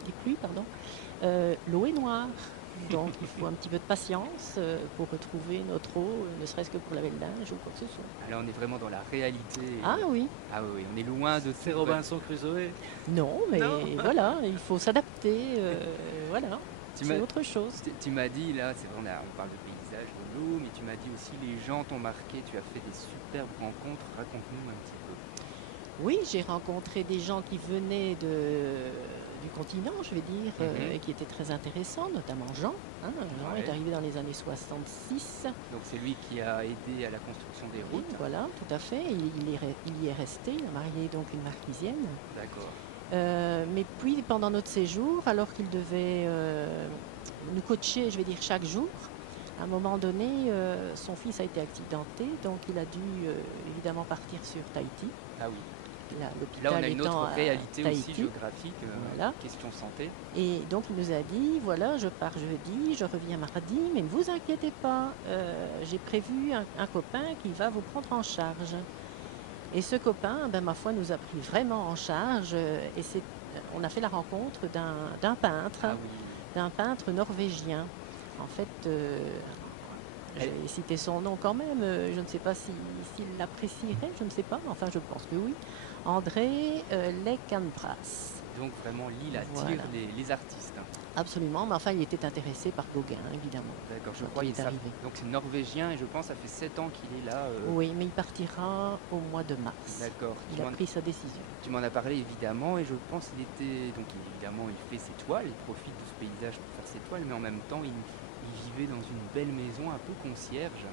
l'eau est noire. Donc il faut un petit peu de patience pour retrouver notre eau, ne serait-ce que pour laver le linge ou quoi que ce soit. Alors on est vraiment dans la réalité. Ah oui, Ah oui, on est loin de C'est tout. Robinson Crusoe. non, mais Non. voilà, il faut s'adapter, voilà, Tu c'est m'as- autre chose. Tu m'as dit, là, c'est vrai, on parle de paysage, de l'eau, mais tu m'as dit aussi les gens t'ont marqué, tu as fait des superbes rencontres, raconte-nous un petit peu. Oui, j'ai rencontré des gens qui venaient du continent, je vais dire, et qui étaient très intéressants, notamment Jean. Jean Ouais. est arrivé dans les années 66. Donc c'est lui qui a aidé à la construction des Oui, routes. voilà, tout à fait. Il y est resté. Il a marié donc une marquisienne. D'accord. Mais puis, pendant notre séjour, alors qu'il devait nous coacher, je vais dire, chaque jour, à un moment donné, son fils a été accidenté, donc il a dû évidemment partir sur Tahiti. Ah oui. Là, L'hôpital on a une étant autre à réalité aussi Tahiti. géographique, Voilà. question santé. Et donc il nous a dit, voilà, je pars jeudi, je reviens mardi, mais ne vous inquiétez pas, j'ai prévu un copain qui va vous prendre en charge. Et ce copain, ben, ma foi, nous a pris vraiment en charge, et on a fait la rencontre d'un peintre, Ah oui. d'un peintre norvégien. En fait, je vais citer son nom quand même, je ne sais pas s'il l'apprécierait, je ne sais pas, enfin je pense que oui. André Lekanpras. Donc vraiment l'île attire Voilà. les artistes. Absolument, mais enfin il était intéressé par Gauguin, évidemment. D'accord, je Quand crois il qu'il est arrivé. Donc c'est norvégien et je pense que ça fait 7 ans qu'il est là. Oui, mais il partira au mois de mars. D'accord. Il a pris sa décision. Tu m'en as parlé évidemment et je pense qu'il était. Donc évidemment il fait ses toiles, il profite de ce paysage pour faire ses toiles, mais en même temps il vivait dans une belle maison un peu concierge.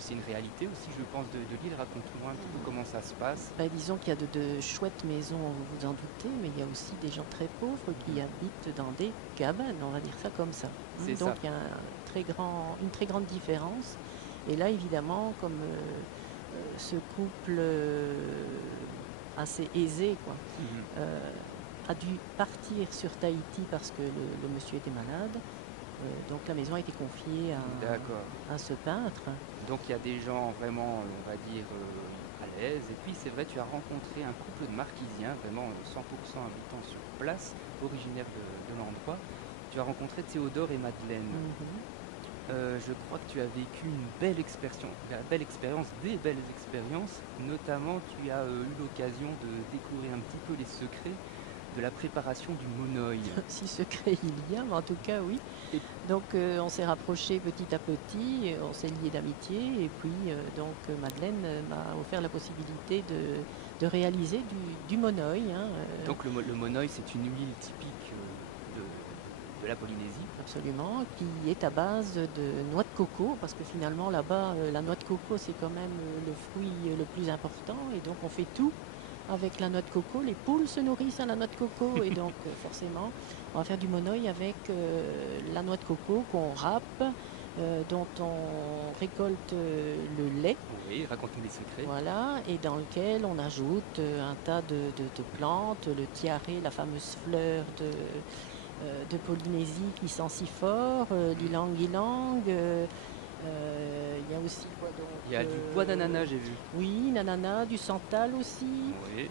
C'est une réalité aussi, je pense, de l'île. Raconte-moi un petit peu comment ça se passe. Ben, disons qu'il y a de chouettes maisons, vous vous en doutez, mais il y a aussi des gens très pauvres qui habitent dans des cabanes, on va dire ça comme ça. C'est Donc ça. il y a une très grande différence. Et là, évidemment, comme ce couple assez aisé, quoi, a dû partir sur Tahiti parce que le monsieur était malade. Donc la maison a été confiée D'accord. à ce peintre. Donc il y a des gens vraiment, on va dire, à l'aise. Et puis c'est vrai, tu as rencontré un couple de Marquisiens, vraiment 100% habitants sur place, originaires de l'endroit. Tu as rencontré Théodore et Madeleine. Je crois que tu as vécu une belle expérience, des belles expériences. Notamment, tu as eu l'occasion de découvrir un petit peu les secrets de la préparation du monoï. Si secret il y a, mais en tout cas oui. Et- Donc on s'est rapprochés petit à petit, on s'est liés d'amitié et puis Madeleine m'a offert la possibilité de réaliser du monoï. Donc le monoï, c'est une huile typique de la Polynésie. Absolument, qui est à base de noix de coco, parce que finalement là-bas, la noix de coco c'est quand même le fruit le plus important et donc on fait tout avec la noix de coco. Les poules se nourrissent à la noix de coco et donc forcément on va faire du monoï avec la noix de coco qu'on râpe, dont on récolte le lait, Oui, raconte-nous les secrets. voilà, et dans lequel on ajoute un tas de plantes, le tiaré, la fameuse fleur de Polynésie qui sent si fort, l'ylang-ylang. Il y a aussi quoi donc Il y a du bois d'ananas, j'ai vu. Oui, l'ananas, du santal aussi, Oui.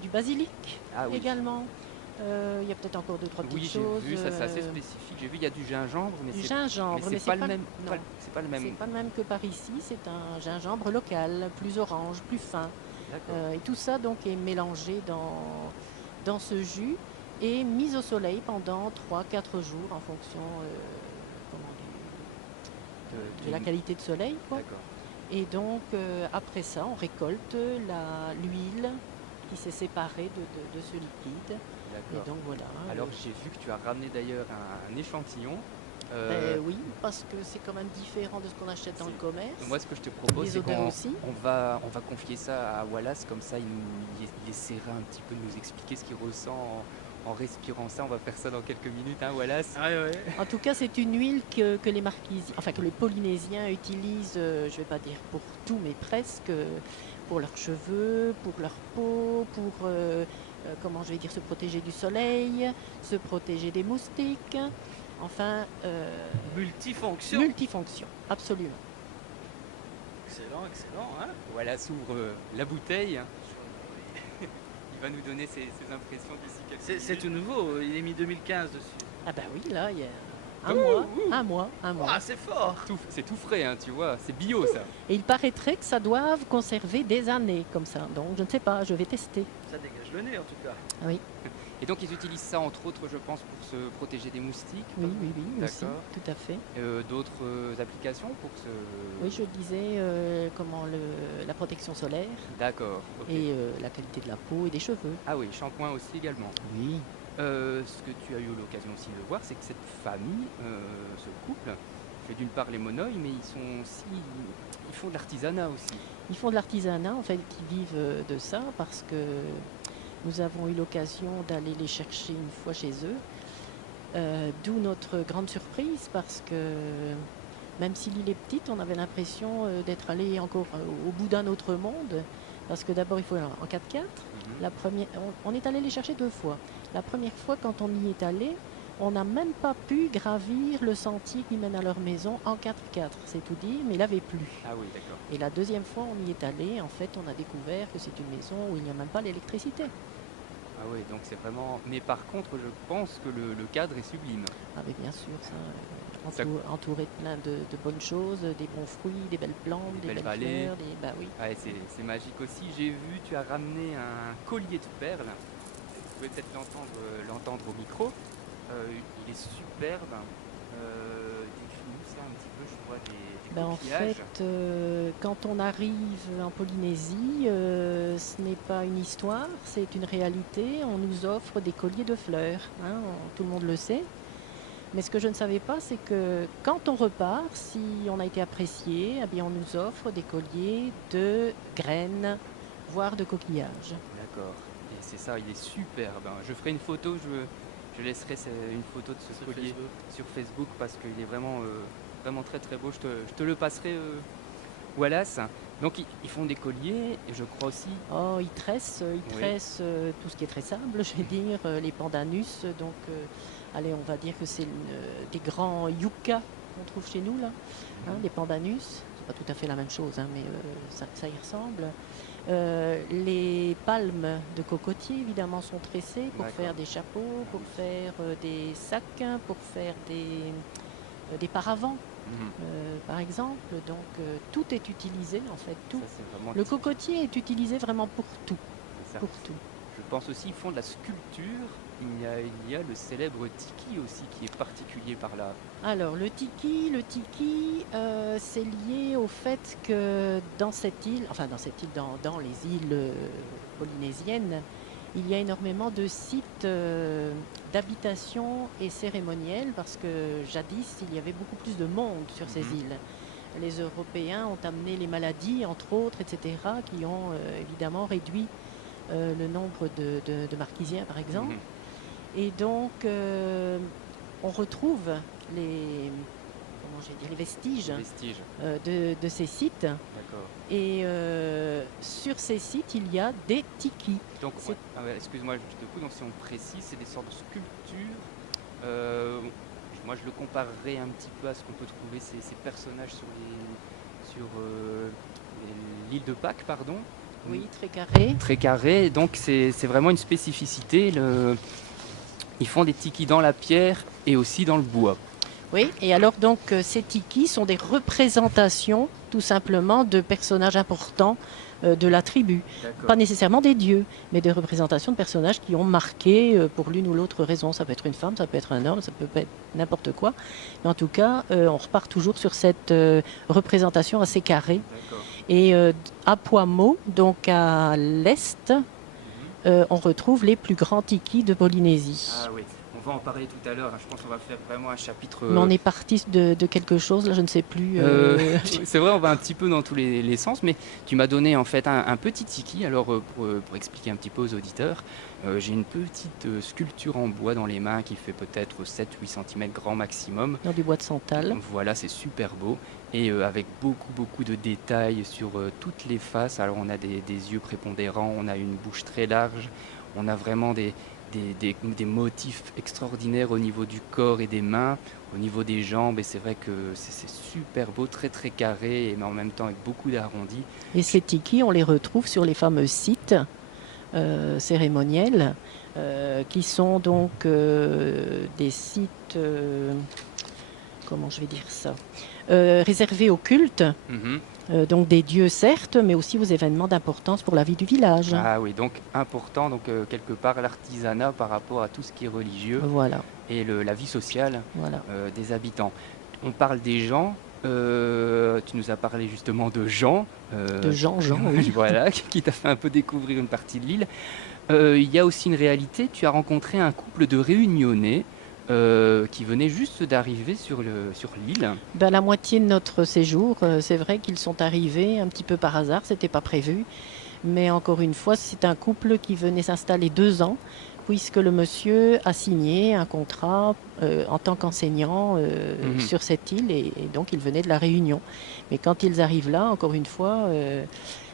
du basilic Ah oui. également. Il y a peut-être encore deux, trois Oui, petites j'ai choses. vu, ça c'est assez spécifique. J'ai vu, il y a du gingembre, mais Du c'est gingembre, mais c'est pas le même. non, C'est pas le même. c'est pas le même que par ici. C'est un gingembre local, plus orange, plus fin. D'accord. Et tout ça donc est mélangé dans ce jus et mis au soleil pendant 3-4 jours en fonction comment dire, de la qualité de soleil, quoi. D'accord. Et donc après ça, on récolte l'huile qui s'est séparée de ce liquide. Et D'accord. donc voilà. Alors j'ai vu que tu as ramené d'ailleurs un échantillon. Oui, parce que c'est quand même différent de ce qu'on achète dans le commerce. Moi, ce que je te propose, Les c'est odeurs qu'on aussi. on va confier ça à Wallace, comme ça il essaiera un petit peu de nous expliquer ce qu'il ressent en respirant ça. On va faire ça dans quelques minutes, hein, Wallace. Ah ouais. En tout cas, c'est une huile que les Marquisiens, enfin que les Polynésiens utilisent, je ne vais pas dire pour tout, mais presque, pour leurs cheveux, pour leur peau, pour, comment je vais dire, se protéger du soleil, se protéger des moustiques, enfin, Multifonction. multifonction, absolument. Excellent, excellent. Hein. Wallace ouvre la bouteille. Il va nous donner ses impressions d'ici quelques minutes. C'est tout nouveau, il est mis 2015 dessus. Ah ben oui, là, il y a un mois. Ah, c'est fort. C'est tout frais, hein, tu vois. C'est bio, ça. Et il paraîtrait que ça doive conserver des années comme ça. Donc je ne sais pas, je vais tester. Ça dégage le nez en tout cas. Oui. Et donc ils utilisent ça entre autres, je pense, pour se protéger des moustiques. Oui, aussi, D'accord. tout à fait. D'autres applications pour se... Oui, je disais la protection solaire D'accord. Ok. et la qualité de la peau et des cheveux. Ah oui, shampoing aussi également. Oui. Ce que tu as eu l'occasion aussi de voir, c'est que cette famille, ce couple, fait d'une part les monoïs, mais ils font de l'artisanat aussi. Ils font de l'artisanat, en fait, qui vivent de ça parce que nous avons eu l'occasion d'aller les chercher une fois chez eux. D'où notre grande surprise parce que même si l'île est petite, on avait l'impression d'être allé encore au bout d'un autre monde. Parce que d'abord, il faut aller en 4x4. La première, on est allé les chercher 2 fois. La première fois, quand on y est allé, on n'a même pas pu gravir le sentier qui mène à leur maison en 4x4. C'est tout dire, mais il n'avait plu. Ah oui, d'accord. Et la deuxième fois, on y est allé. En fait, on a découvert que c'est une maison où il n'y a même pas l'électricité. Ah oui, donc c'est vraiment... Mais par contre, je pense que le cadre est sublime. Ah mais bien sûr, entouré de plein de bonnes choses, des bons fruits, des belles plantes, des belles vallées. fleurs. Bah oui. Ouais, c'est magique aussi. J'ai vu, tu as ramené un collier de perles. Vous pouvez peut-être l'entendre au micro. Il est superbe. Décris-nous ça un petit peu, je vois des En coquillages. fait, quand on arrive en Polynésie, ce n'est pas une histoire, c'est une réalité. On nous offre des colliers de fleurs, hein, tout le monde le sait. Mais ce que je ne savais pas, c'est que quand on repart, si on a été apprécié, eh bien on nous offre des colliers de graines, voire de coquillages. D'accord. Et c'est ça, il est superbe. Je ferai une photo, je laisserai une photo de ce collier sur Facebook parce qu'il est vraiment, vraiment très très beau. Je te le passerai, Wallace. Donc ils font des colliers et je crois aussi... Oh, ils tressent tout ce qui est tressable, je vais dire, les pandanus. Donc, allez, on va dire que c'est des grands yuccas qu'on trouve chez nous, là, hein, des pandanus. C'est pas tout à fait la même chose, hein, mais ça y ressemble. Les palmes de cocotier, évidemment, sont tressées pour faire des chapeaux, pour faire des sacs, pour faire des paravents. Par exemple, donc tout est utilisé en fait, tout. Ça, le cocotier est utilisé vraiment pour tout, pour tout. Je pense aussi qu'ils font de la sculpture. Il y a le célèbre tiki aussi qui est particulier par là. Alors le tiki, c'est lié au fait que dans cette île, dans les îles polynésiennes, il y a énormément de sites d'habitation et cérémoniels parce que jadis, il y avait beaucoup plus de monde sur ces îles. Les Européens ont amené les maladies, entre autres, etc., qui ont évidemment réduit le nombre de marquisiens, par exemple. Et donc, on retrouve les vestiges de ces sites. Et sur ces sites, il y a des tikis. Donc, excuse-moi, je te coupe. Donc, si on précise, c'est des sortes de sculptures. Moi, je le comparerais un petit peu à ce qu'on peut trouver ces personnages sur l'île de Pâques, pardon. Oui, très carré. Très carré. Donc, c'est vraiment une spécificité. Ils font des tikis dans la pierre et aussi dans le bois. Oui, et alors donc ces tikis sont des représentations tout simplement de personnages importants de la tribu. Pas nécessairement des dieux, mais des représentations de personnages qui ont marqué pour l'une ou l'autre raison. Ça peut être une femme, ça peut être un homme, ça peut être n'importe quoi. Mais en tout cas, on repart toujours sur cette représentation assez carrée. Et à Poimo, donc à l'est, on retrouve les plus grands tikis de Polynésie. Ah oui, on va en parler tout à l'heure. Je pense qu'on va faire vraiment un chapitre... Mais on est parti de quelque chose, là, je ne sais plus. C'est vrai, on va un petit peu dans tous les sens, mais tu m'as donné en fait un petit tiki. Alors, pour expliquer un petit peu aux auditeurs, j'ai une petite sculpture en bois dans les mains qui fait peut-être 7-8 cm grand maximum. Dans du bois de santal. Voilà, c'est super beau. Et avec beaucoup de détails sur toutes les faces. Alors on a des yeux prépondérants, on a une bouche très large, on a vraiment des motifs extraordinaires au niveau du corps et des mains, au niveau des jambes. Et c'est vrai que c'est super beau, très carré, mais en même temps avec beaucoup d'arrondis. Et ces tikis, on les retrouve sur les fameux sites cérémoniels, qui sont donc des sites... comment je vais dire ça, réservés au culte. Donc des dieux certes, mais aussi aux événements d'importance pour la vie du village. Ah oui, donc important, donc quelque part l'artisanat par rapport à tout ce qui est religieux Voilà, et la vie sociale voilà. des habitants. On parle des gens, tu nous as parlé justement de Jean. De Jean, oui. Voilà, qui t'a fait un peu découvrir une partie de l'île. Il y a aussi une réalité, tu as rencontré un couple de Réunionnais qui venait juste d'arriver sur l'île. Ben, la moitié de notre séjour, c'est vrai qu'ils sont arrivés un petit peu par hasard, c'était pas prévu. Mais encore une fois, c'est un couple qui venait s'installer 2 ans, puisque le monsieur a signé un contrat en tant qu'enseignant sur cette île, et donc il venait de la Réunion. Mais quand ils arrivent là, encore une fois,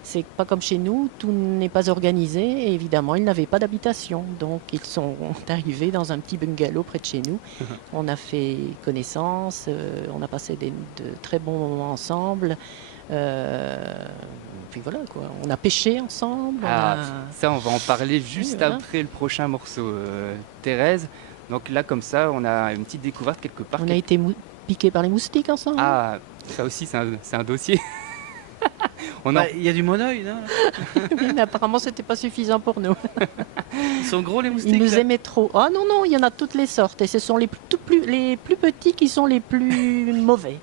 c'est pas comme chez nous, tout n'est pas organisé, et évidemment, ils n'avaient pas d'habitation. Donc ils sont arrivés dans un petit bungalow près de chez nous. On a fait connaissance, on a passé de très bons moments ensemble. Puis voilà quoi, on a pêché ensemble. Ça, on va en parler juste voilà. après le prochain morceau, Thérèse. Donc là, comme ça, on a une petite découverte quelque part. On a été piqués par les moustiques ensemble. Ah, ça aussi, c'est un dossier. Il y a du monoeil, non? Oui, mais apparemment, c'était pas suffisant pour nous. Ils sont gros les moustiques. Ils nous là aimaient trop. Ah non, non, il y en a toutes les sortes. Et ce sont les plus petits qui sont les plus mauvais.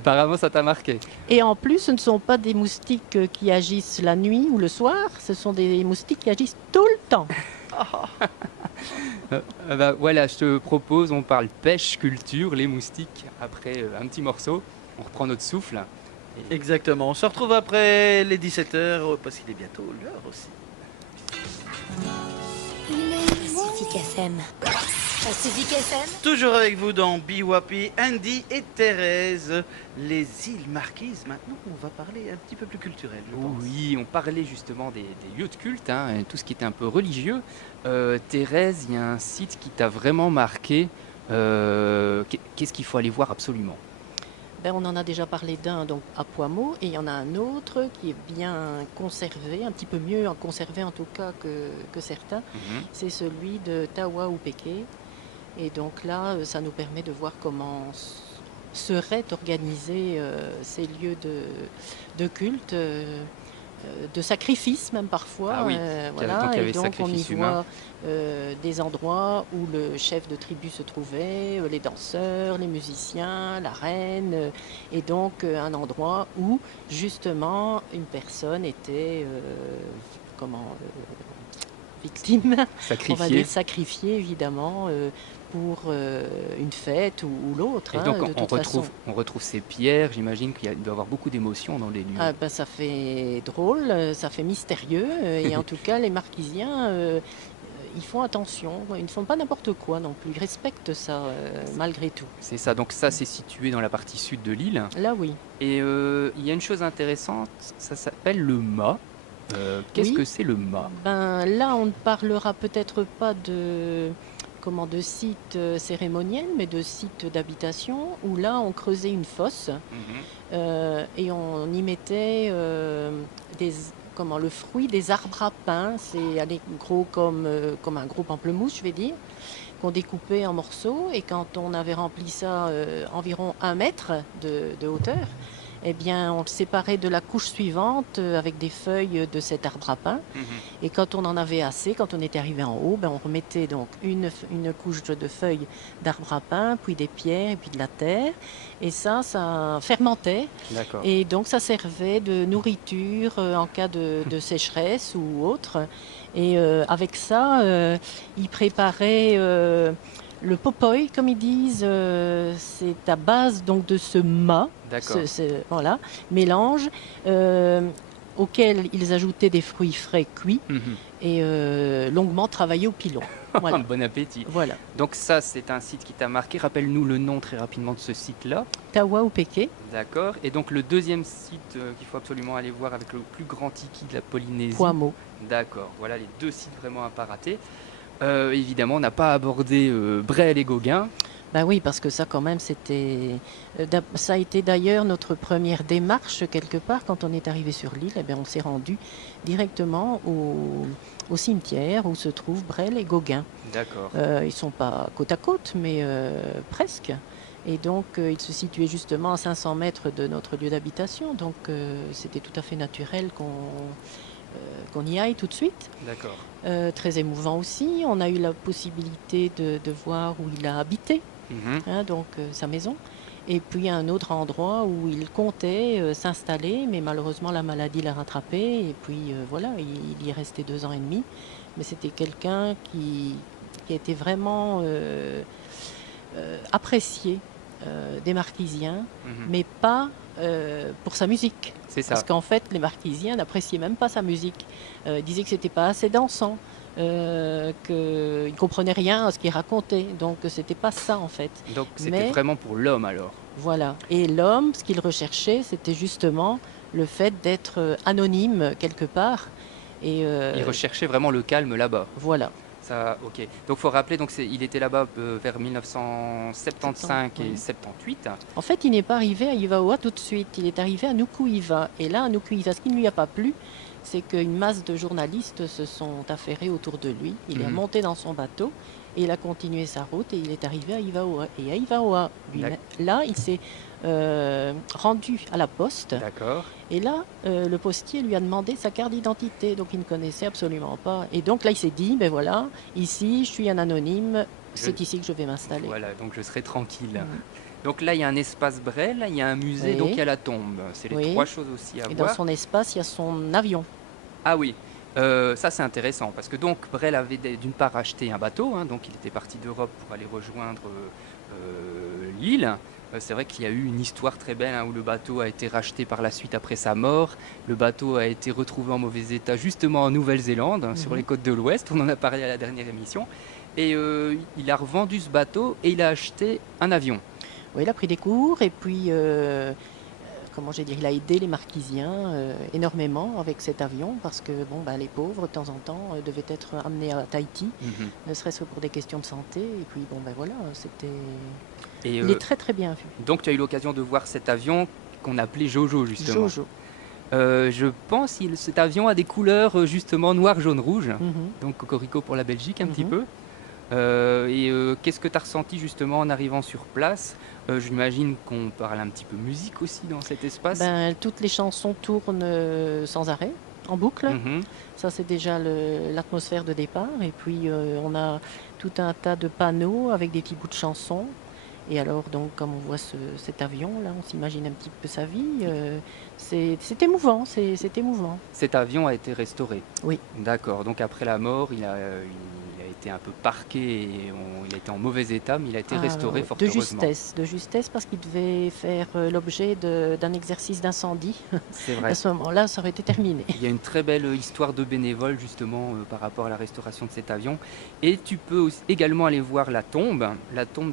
Apparemment, ça t'a marqué. Et en plus, ce ne sont pas des moustiques qui agissent la nuit ou le soir. Ce sont des moustiques qui agissent tout le temps. Voilà, je te propose, on parle pêche, culture, les moustiques. Après un petit morceau, on reprend notre souffle. Exactement. On se retrouve après les 17h parce qu'il est bientôt l'heure aussi. Pacifique FM. Pacifique FM. Toujours avec vous dans Biwapi, Andy et Thérèse, les îles Marquises. Maintenant, on va parler un petit peu plus culturel, je pense. Oui, on parlait justement des lieux de culte, hein, tout ce qui était un peu religieux. Thérèse, il y a un site qui t'a vraiment marqué. Qu'est-ce qu'il faut aller voir absolument? Ben, on en a déjà parlé d'un donc à Poimo, et il y en a un autre qui est bien conservé, un petit peu mieux conservé en tout cas que certains. C'est celui de Tawa-Upeke. Et donc là, ça nous permet de voir comment seraient organisés ces lieux de culte, de sacrifice même parfois. Ah oui, voilà. donc il y avait Et donc on y sacrifice humain. voit des endroits où le chef de tribu se trouvait, les danseurs, les musiciens, la reine, et donc un endroit où justement une personne était victime, on va dire sacrifiée évidemment pour une fête ou l'autre. Et donc hein, on retrouve ces pierres, j'imagine qu'il doit y avoir beaucoup d'émotions dans les lieux. Ah, ben, ça fait drôle, ça fait mystérieux, et en tout cas les Marquisiens ils font attention, ils ne font pas n'importe quoi non plus, ils respectent ça malgré tout. C'est ça, donc ça c'est situé dans la partie sud de l'île. Là oui. Et il y a une chose intéressante, ça s'appelle le mât. Qu'est-ce que c'est le mât? Ben, là on ne parlera peut-être pas de site cérémoniel, mais de site d'habitation, où là on creusait une fosse et on y mettait le fruit des arbres à pain, c'est gros comme un gros pamplemousse, je vais dire, qu'on découpait en morceaux, et quand on avait rempli ça environ 1 mètre de hauteur, eh bien, on le séparait de la couche suivante avec des feuilles de cet arbre à pain. Et quand on en avait assez, quand on était arrivé en haut, ben, on remettait donc une couche de feuilles d'arbre à pain, puis des pierres, et puis de la terre. Et ça fermentait. D'accord. Et donc, ça servait de nourriture en cas de sécheresse ou autre. Et avec ça, ils préparaient... le popoy, comme ils disent, c'est à base donc de ce mât, voilà, mélange, auquel ils ajoutaient des fruits frais cuits et longuement travaillés au pilon. Voilà. Bon appétit. Voilà. Donc ça, c'est un site qui t'a marqué. Rappelle-nous le nom très rapidement de ce site-là. Tawa-Upeke. D'accord. Et donc le deuxième site qu'il faut absolument aller voir avec le plus grand tiki de la Polynésie. Poimo. D'accord. Voilà les 2 sites vraiment à pas rater. Évidemment, on n'a pas abordé Brel et Gauguin. Ben oui, parce que ça quand même, ça a été d'ailleurs notre première démarche quelque part. Quand on est arrivé sur l'île, eh bien, on s'est rendu directement au cimetière où se trouvent Brel et Gauguin. D'accord. Ils ne sont pas côte à côte, mais presque. Et donc, il se situait justement à 500 mètres de notre lieu d'habitation. Donc, c'était tout à fait naturel qu'on y aille tout de suite. D'accord. Très émouvant aussi. On a eu la possibilité de voir où il a habité, Mhm. donc sa maison. Et puis un autre endroit où il comptait s'installer, mais malheureusement la maladie l'a rattrapé. Et puis voilà, il y est resté 2 ans et demi. Mais c'était quelqu'un qui était vraiment apprécié des Marquisiens, Mhm. mais pas pour sa musique. C'est ça. Parce qu'en fait, les Marquisiens n'appréciaient même pas sa musique. Ils disaient que c'était pas assez dansant, qu'ils ne comprenaient rien à ce qu'il racontait. Donc, c'était pas ça, en fait. Donc c'était Mais- vraiment pour l'homme alors. Voilà. Et l'homme, ce qu'il recherchait, c'était justement le fait d'être anonyme quelque part. Et Il recherchait vraiment le calme là-bas. voilà. Ça, ok. Donc faut rappeler, donc il était là-bas vers 1975 et Oui. 78. En fait, il n'est pas arrivé à Ivaoa tout de suite. Il est arrivé à Nukuiva. Et là, à Nukuiva, ce qui ne lui a pas plu, c'est qu'une masse de journalistes se sont affairés autour de lui. Il est Mhm. monté dans son bateau et il a continué sa route et il est arrivé à Ivaoa. Et à Ivaoa, là, il s'est rendu à la poste. D'accord. Et là, le postier lui a demandé sa carte d'identité. Donc, il ne connaissait absolument pas. Et donc, là, il s'est dit, ben voilà, ici, je suis un anonyme. C'est ici que je vais m'installer. Voilà, donc je serai tranquille. Mhm. Donc là, il y a un espace Brel, il y a un musée, Oui. donc il y a la tombe. C'est les Oui. 3 choses aussi à Et dans voir. son espace, il y a son avion. Ah oui, ça c'est intéressant parce que donc Brel avait d'une part acheté un bateau, hein, donc il était parti d'Europe pour aller rejoindre l'île. C'est vrai qu'il y a eu une histoire très belle hein, où le bateau a été racheté par la suite après sa mort. Le bateau a été retrouvé en mauvais état justement en Nouvelle-Zélande, sur les côtes de l'Ouest. On en a parlé à la dernière émission. Et il a revendu ce bateau et il a acheté un avion. Oui, il a pris des cours et puis, comment j'ai dit, il a aidé les Marquisiens énormément avec cet avion parce que bon, bah, les pauvres, de temps en temps, devaient être amenés à Tahiti, ne serait-ce que pour des questions de santé. Et puis, bon, ben voilà, c'était. Et, Il est très très bien vu. donc tu as eu l'occasion de voir cet avion qu'on appelait Jojo justement. Jojo. Je pense que cet avion a des couleurs justement noir, jaune, rouge. Mhm. Donc Cocorico pour la Belgique un petit Mhm. peu. Qu'est-ce que tu as ressenti justement en arrivant sur place? J'imagine qu'on parle un petit peu musique aussi dans cet espace. Ben, toutes les chansons tournent sans arrêt, en boucle. Mhm. Ça, c'est déjà l'atmosphère de départ. Et puis, on a tout un tas de panneaux avec des petits bouts de chansons. Et alors, donc, comme on voit cet avion, là, on s'imagine un petit peu sa vie. C'est émouvant, c'est émouvant. Cet avion a été restauré. Oui. D'accord. Donc après la mort, il a été un peu parqué et il a été en mauvais état, mais il a été restauré fort de heureusement. justesse, parce qu'il devait faire l'objet d'un exercice d'incendie. C'est vrai. À ce moment-là, ça aurait été terminé. Il y a une très belle histoire de bénévoles justement par rapport à la restauration de cet avion. Et tu peux également aller voir la tombe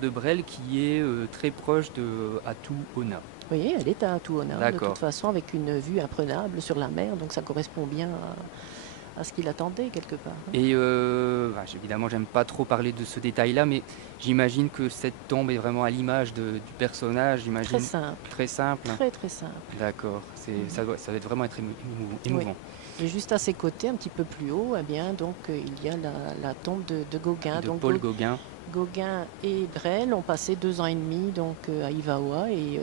de Brel qui est très proche de Atu-Ona. Oui, elle est à Atuona, de D'accord. toute façon, avec une vue imprenable sur la mer. Donc, ça correspond bien à ce qu'il attendait, quelque part. Et évidemment, j'aime pas trop parler de ce détail-là, mais j'imagine que cette tombe est vraiment à l'image du personnage. J'imagine Très simple, très simple. très très simple. D'accord. Ça doit être vraiment être émouvant. Et juste à ses côtés, un petit peu plus haut, eh bien, donc, il y a la tombe de Gauguin. De Donc, Paul Gauguin. Gauguin et Brel ont passé 2 ans et demi donc, à Ivaoa. Et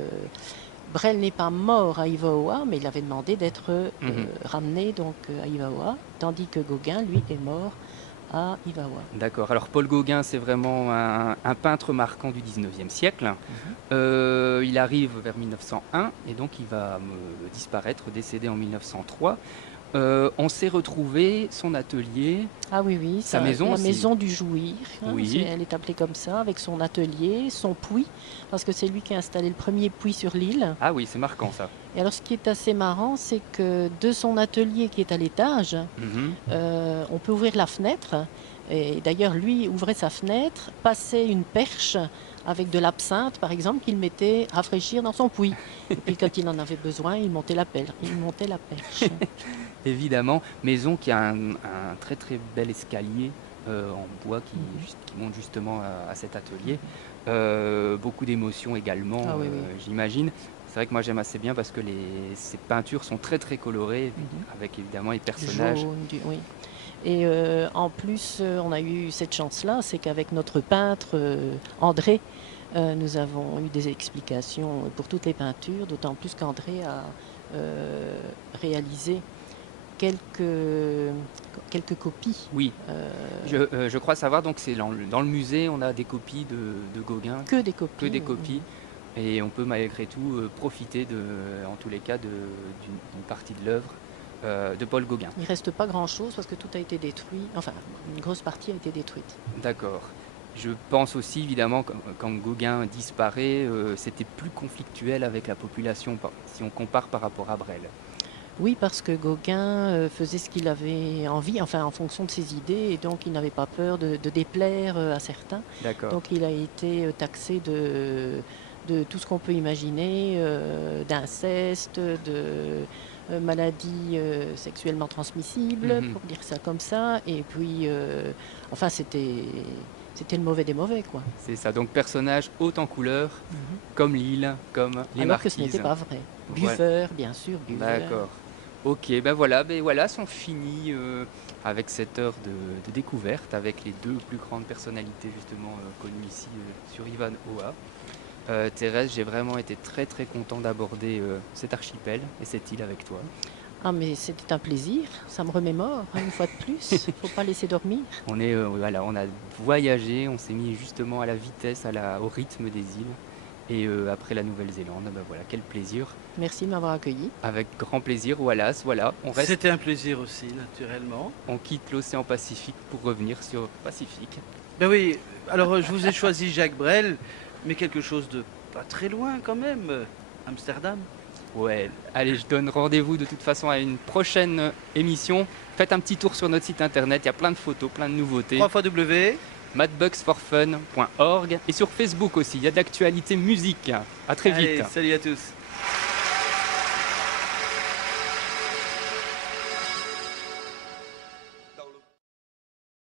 Brel n'est pas mort à Ivaoa, mais il avait demandé d'être ramené donc, à Ivaoa, tandis que Gauguin, lui, est mort à Ivaoa. D'accord. Alors Paul Gauguin, c'est vraiment un peintre marquant du 19e siècle. Il arrive vers 1901 et donc il va disparaître, décédé en 1903. On s'est retrouvé son atelier. Ah oui, oui, Sa maison la aussi. maison du Jouir, hein, Oui. elle est appelée comme ça, avec son atelier, son puits, parce que c'est lui qui a installé le premier puits sur l'île. Ah oui, c'est marquant ça. Et alors ce qui est assez marrant, c'est que de son atelier qui est à l'étage, Mhm. on peut ouvrir la fenêtre. Et d'ailleurs, lui ouvrait sa fenêtre, passait une perche avec de l'absinthe, par exemple, qu'il mettait rafraîchir dans son puits. Et puis quand il en avait besoin, il montait la perche. Évidemment, maison qui a un très très bel escalier en bois qui monte justement à cet atelier. Beaucoup d'émotions également, Ah oui, oui. j'imagine. C'est vrai que moi j'aime assez bien parce que ces peintures sont très très colorées, avec évidemment les personnages. Jaune, oui. Et en plus, on a eu cette chance-là, c'est qu'avec notre peintre André, Nous avons eu des explications pour toutes les peintures, d'autant plus qu'André a réalisé quelques copies. Oui, euh, je crois savoir, donc c'est dans le musée, on a des copies de Gauguin, que des copies. que des copies, et on peut malgré tout profiter, en tous les cas, d'une partie de l'œuvre de Paul Gauguin. Il ne reste pas grand-chose parce que tout a été détruit. Enfin, une grosse partie a été détruite. D'accord. Je pense aussi, évidemment, quand Gauguin disparaît, c'était plus conflictuel avec la population, si on compare par rapport à Brel. Oui, parce que Gauguin faisait ce qu'il avait envie, enfin en fonction de ses idées, et donc il n'avait pas peur de déplaire à certains. D'accord. Donc il a été taxé de tout ce qu'on peut imaginer, d'inceste, de maladies sexuellement transmissibles, pour dire ça comme ça. Et puis, enfin, c'était le mauvais des mauvais, quoi. C'est ça, donc personnage haut en couleur, comme l'île, comme les Alors que marquises. ce n'était pas vrai. Voilà. Buveur, bien sûr, buveur. D'accord. Ok, ben voilà, sont finis avec cette heure de découverte, avec les deux plus grandes personnalités justement connues ici sur Ivanhoe. Thérèse, j'ai vraiment été très très content d'aborder cet archipel et cette île avec toi. Ah, mais c'était un plaisir, ça me remémore, une fois de plus. Il ne faut pas laisser dormir. On a voyagé, on s'est mis justement à la vitesse, au rythme des îles. Et après la Nouvelle-Zélande, ben voilà, quel plaisir. Merci de m'avoir accueilli. Avec grand plaisir, Wallace, voilà. C'était un plaisir aussi, naturellement. On quitte l'océan Pacifique pour revenir sur Pacifique. Ben oui, alors je vous ai choisi Jacques Brel, mais quelque chose de pas très loin quand même, Amsterdam. Ouais, allez, je donne rendez-vous de toute façon à une prochaine émission. Faites un petit tour sur notre site internet, il y a plein de photos, plein de nouveautés. 3x madbugsforfun.org et sur Facebook aussi, il y a de l'actualité musique. À très vite. Allez, salut à tous.